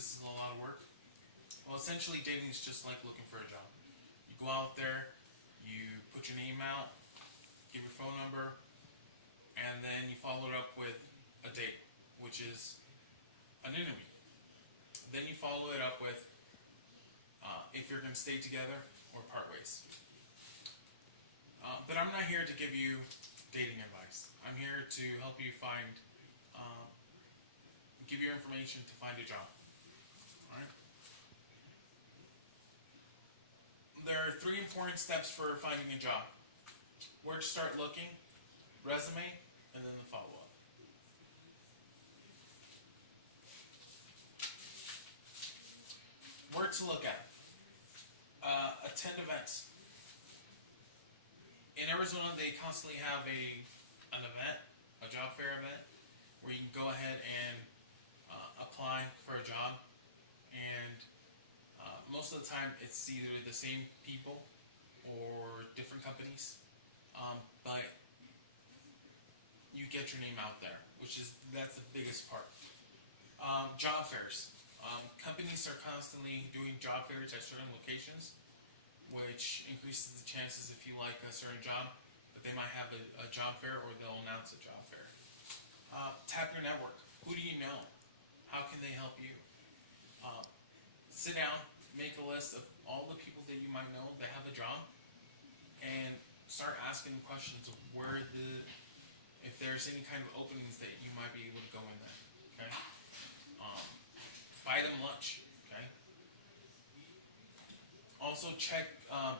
this is a lot of work. Well, essentially, dating is just like looking for a job. You go out there, you put your name out, give your phone number, and then you follow it up with a date, which is an interview. Then you follow it up with if you're going to stay together or part ways. But I'm not here to give you dating advice. I'm here to help you give you information to find a job. All right. There are 3 important steps for finding a job: where to start looking, resume, and then the follow-up. Where to look at. Attend events. In Arizona, they constantly have an event, a job fair event, where you can go ahead and apply for a job. And most of the time, it's either the same people or different companies, but you get your name out there, that's the biggest part. Job fairs. Companies are constantly doing job fairs at certain locations, which increases the chances if you like a certain job that they might have a job fair or they'll announce a job fair. Tap your network. Who do you know? How can they help you? Sit down, make a list of all the people that you might know that have a job, and start asking questions of if there's any kind of openings that you might be able to go in there. Okay. Buy them lunch. Okay. Also check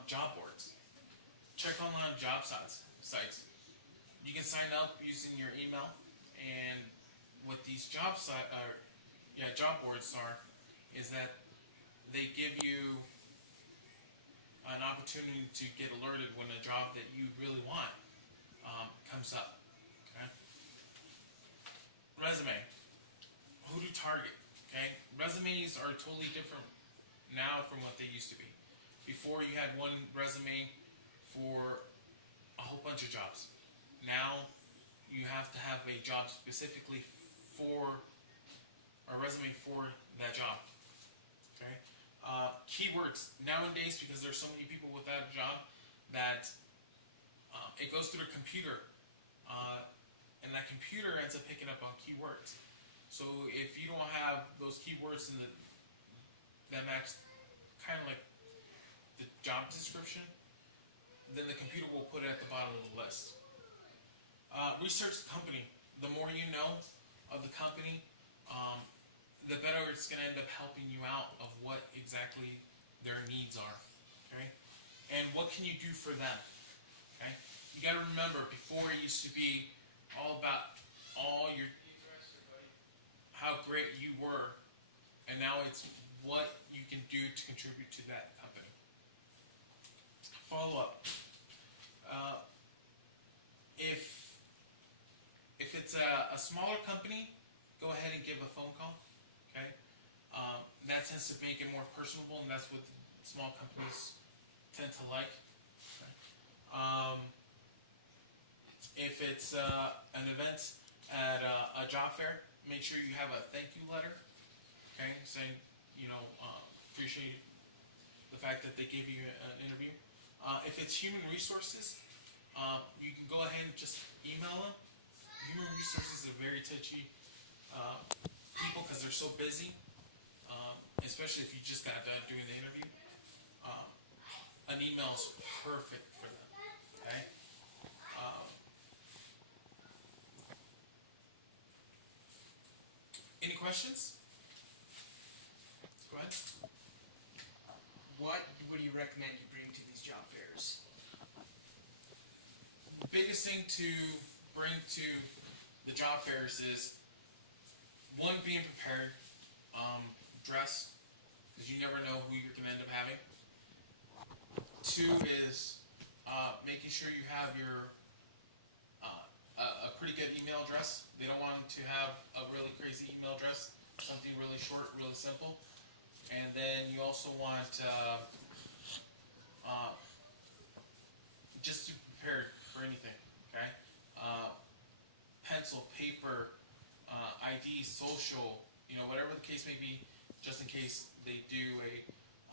job boards. Check online job sites. You can sign up using your email, and what these job boards is that they give you an opportunity to get alerted when a job that you really want comes up. Okay. Resume. Who to target. Okay. Resumes are totally different now from what they used to be. Before, you had one resume for a whole bunch of jobs. Now you have to have a job specifically for a resume for that job. Okay. Keywords nowadays, because there's so many people with that job, that it goes through a computer, and that computer ends up picking up on keywords. So if you don't have those keywords that match kind of like the job description, then the computer will put it at the bottom of the list. Research the company. The more you know of the company, the better it's going to end up helping you out of what exactly their needs are. Okay? And what can you do for them? Okay? You got to remember, before it used to be all about how great you were, and now it's what you can do to contribute to that company. Follow up. If it's a smaller company, go ahead and give a phone call. Okay, that tends to make it more personable, and that's what small companies tend to like. Okay. If it's an event at a job fair, make sure you have a thank you letter. Okay, saying appreciate the fact that they gave you an interview. If it's human resources, you can go ahead and just email them. Human resources are very touchy people because they're so busy, especially if you just got done doing the interview. An email is perfect for them. Okay. Any questions? Go ahead. What would you recommend you bring to these job fairs? The biggest thing to bring to the job fairs is, one, being prepared. Dress, because you never know who you're going to end up having. 2 is making sure you have a pretty good email address. They don't want to have a really crazy email address, something really short, really simple. And then you also want just to be prepared for anything. Okay, pencil, paper, ID, social, whatever the case may be. just in case they do a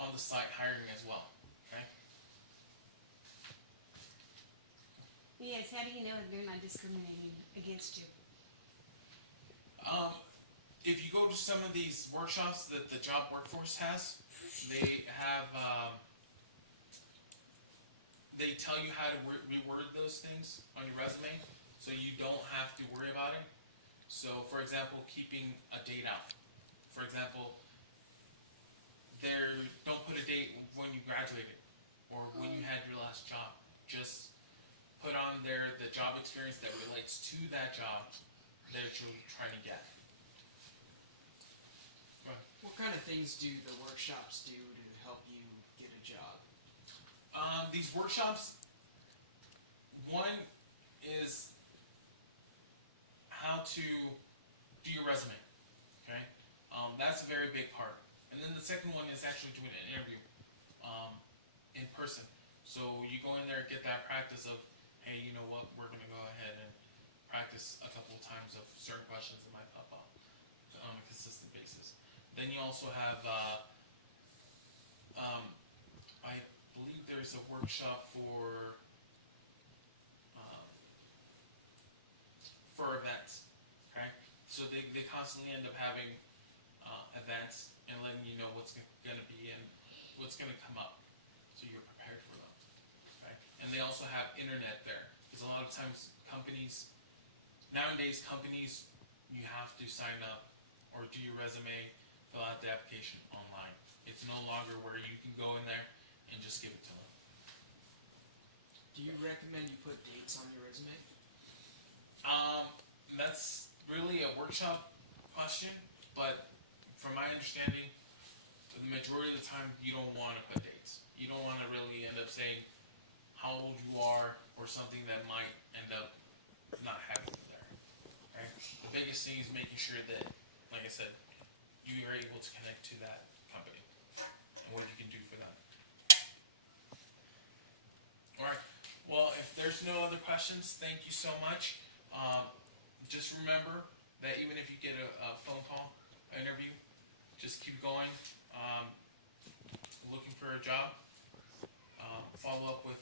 on-the-site hiring as well. Okay. Yes, how do you know if they're not discriminating against you? If you go to some of these workshops that the job workforce has, they have they tell you how to reword those things on your resume, so you don't have to worry about it. So, for example, keeping a date out. For example, don't put a date when you graduated or when you had your last job. Just put on there the job experience that relates to that job that you're trying to get. What kind of things do the workshops do to help you get a job? These workshops, one is how to do your resume. Okay, that's a very big part. And then the second one is actually doing an interview in person. So you go in there, get that practice of, hey, you know what, we're going to go ahead and practice a couple of times of certain questions that might pop up on a consistent basis. Then you also have, I believe there's a workshop for events. Okay, so they constantly end up having events and letting you know what's going to be and what's going to come up, so you're prepared for them. Okay, and they also have internet there because a lot of times nowadays companies, you have to sign up or do your resume, fill out the application online. It's no longer where you can go in there and just give it to them. Do you recommend you put dates on your resume? That's really a workshop question, but from my understanding, the majority of the time you don't want to put dates. You don't want to really end up saying how old you are or something that might end up not having it there. Okay? The biggest thing is making sure that, like I said, you are able to connect to that company and what you can do for them. Alright, well, if there's no other questions, thank you so much. Just remember that even if you get a phone call, an interview, just keep going, looking for a job, follow up with